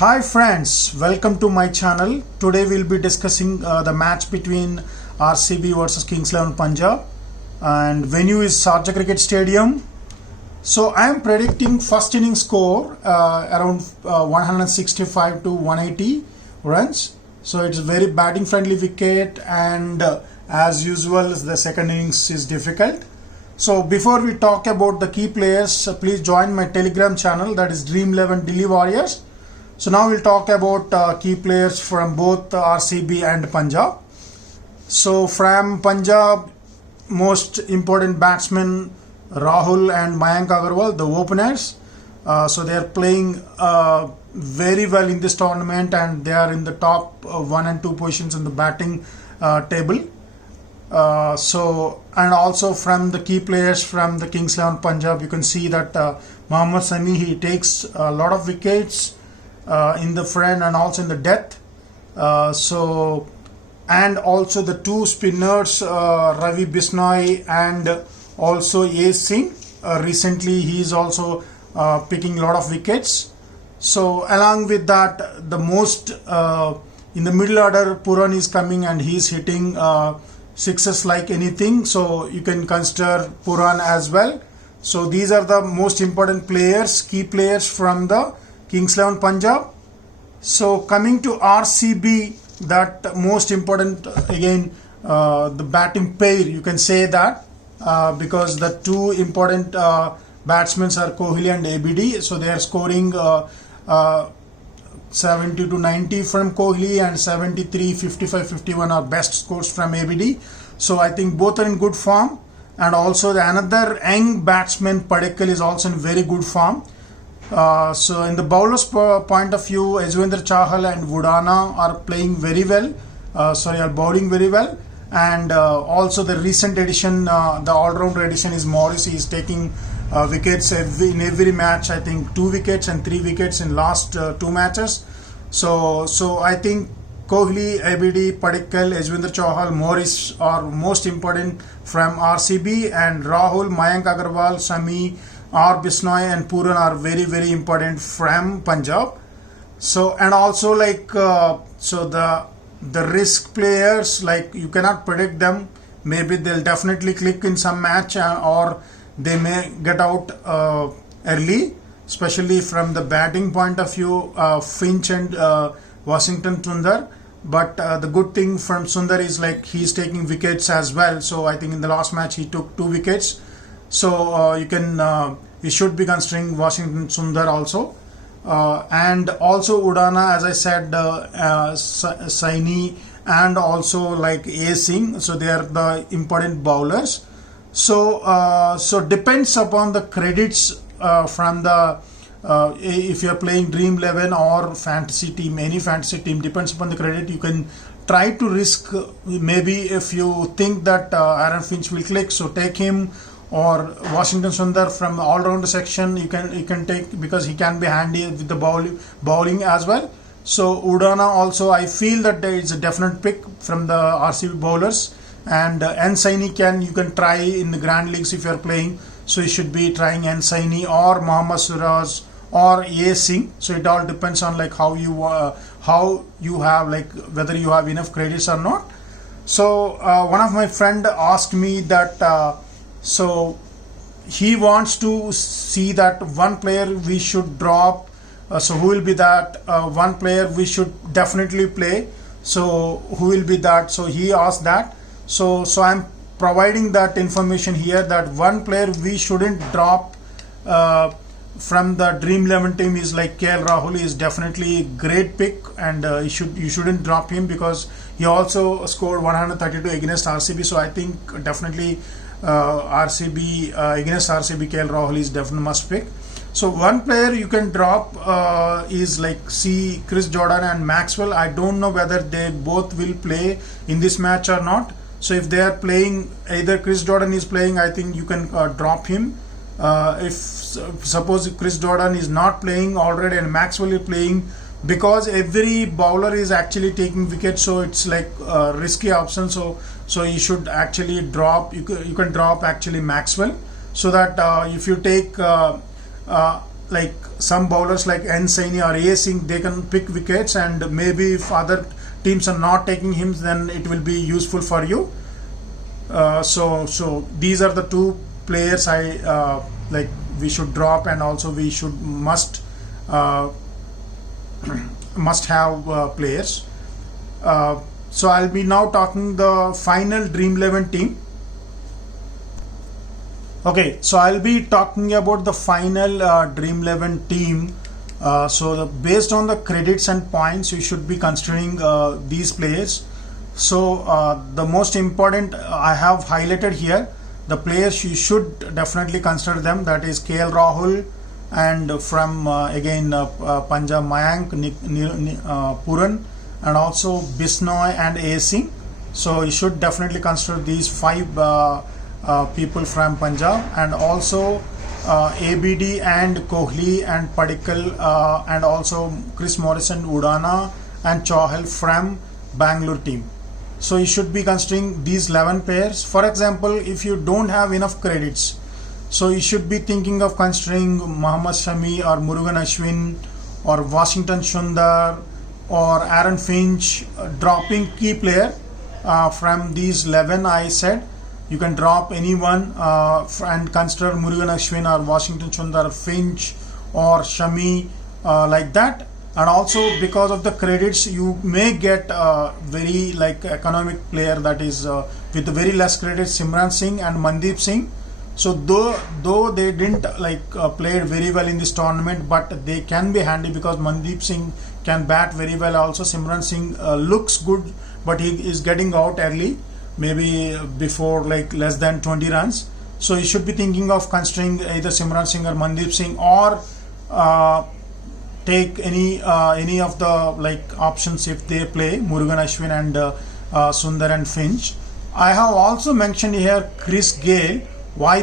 Hi friends, welcome to my channel. Today we'll be discussing the match between RCB versus Kings 11 Punjab, and venue is Sharjah Cricket Stadium. So I am predicting first inning score around 165 to 180 runs. So it's a very batting friendly wicket, and as usual the second innings is difficult. So before we talk about the key players, please join my Telegram channel, that is Dream 11 Delhi Warriors. So now we'll talk about key players from both RCB and Punjab. So from Punjab, most important batsmen Rahul and Mayank Agarwal, the openers. So they are playing very well in this tournament, and they are in the top 1 and 2 positions in the batting table. And also from the key players from the Kings 11 Punjab, you can see that Mohammad Sami, he takes a lot of wickets in the front and also in the death. And also the two spinners, Ravi Bishnoi and also A. Singh. Recently he is also picking a lot of wickets. So along with that, the most in the middle order, Pooran is coming and he is hitting sixes like anything. So you can consider Pooran as well. So these are the most important players, key players from the Kings 11 Punjab. So coming to RCB, that most important again, the batting pair, you can say that, because the two important batsmen are Kohli and ABD. So they are scoring 70 to 90 from Kohli, and 73, 55, 51 are best scores from ABD. So I think both are in good form. And also another young batsman Padikkal is also in very good form. So in the bowlers point of view, Yuzvendra Chahal and Udana are playing very well, are bowling very well. And also the recent addition, the all-rounder addition is Morris. He is taking wickets in every match. I think 2 wickets and 3 wickets in last 2 matches. So I think Kohli, ABD, Padikkal, Yuzvendra Chahal, Morris are most important from RCB, and Rahul, Mayank Agarwal, Sami, R. Bishnoi and Pooran are very, very important from Punjab. So and also the risk players, like you cannot predict them. Maybe they'll definitely click in some match, or they may get out early, especially from the batting point of view, Finch and Washington Sundar. But the good thing from Sundar is like he's taking wickets as well. So I think in the last match he took 2 wickets. So you should be considering Washington Sundar also. And also Udana, as I said, Saini and also like A. Singh. So they are the important bowlers. So depends upon the credits from the if you are playing Dream 11 or fantasy team, any fantasy team, depends upon the credit. You can try to risk, maybe if you think that Aaron Finch will click, so take him, or Washington Sundar from the all-rounder section you can take, because he can be handy with the bowling as well. So Udana also, I feel that it's a definite pick from the RCB bowlers. And N. Saini you can try in the Grand Leagues if you are playing. So you should be trying N. Saini or Mohammad Suraj or A. Singh. So it all depends on like how you have, like whether you have enough credits or not. So one of my friend asked me that so he wants to see that one player we should drop. So who will be that one player we should definitely play? So who will be that? So he asked that. So I'm providing that information here, that one player we shouldn't drop from the Dream 11 team is like KL Rahul. Is definitely a great pick, and you shouldn't drop him, because he also scored 132 against RCB. So I think definitely RCB against RCB, KL Rahul is definitely must pick. So one player you can drop is like Chris Jordan and Maxwell. I don't know whether they both will play in this match or not. So if they are playing, either Chris Jordan is playing, I think you can drop him. If suppose Chris Jordan is not playing already and Maxwell is playing, because every bowler is actually taking wickets, so it's like a risky option. So you should actually drop. You can drop actually Maxwell, so that if you take like some bowlers like N Saini or A Singh, they can pick wickets, and maybe if other teams are not taking him, then it will be useful for you. So these are the two players I like we should drop, and also we should must have players. So I'll be now talking the final Dream 11 team. Okay, so I'll be talking about the final Dream 11 team. Based on the credits and points, you should be considering these players. So the most important I have highlighted here, the players you should definitely consider them. That is KL Rahul, and from again Punjab Mayank, Puran, and also Bisnoy and A Singh. So you should definitely consider these 5 people from Punjab, and also ABD and Kohli and Padikkal, and also Chris Morrison, Udana and Chahal from Bangalore team. So you should be considering these 11 pairs. For example, if you don't have enough credits, so you should be thinking of considering Mohammad Shami or Murugan Ashwin or Washington Sundar or Aaron Finch, dropping key player from these 11 I said. You can drop anyone and consider Murugan Ashwin or Washington Sundar, Finch or Shami, like that. And also because of the credits, you may get very like economic player, that is with very less credits, Simran Singh and Mandeep Singh. So though they didn't like played very well in this tournament, but they can be handy because Mandeep Singh can bat very well. Also Simran Singh looks good, but he is getting out early, maybe before like less than 20 runs. So you should be thinking of considering either Simran Singh or Mandeep Singh, or take any of the like options if they play Murugan Ashwin and Sundar and Finch. I have also mentioned here Chris Gale. Why?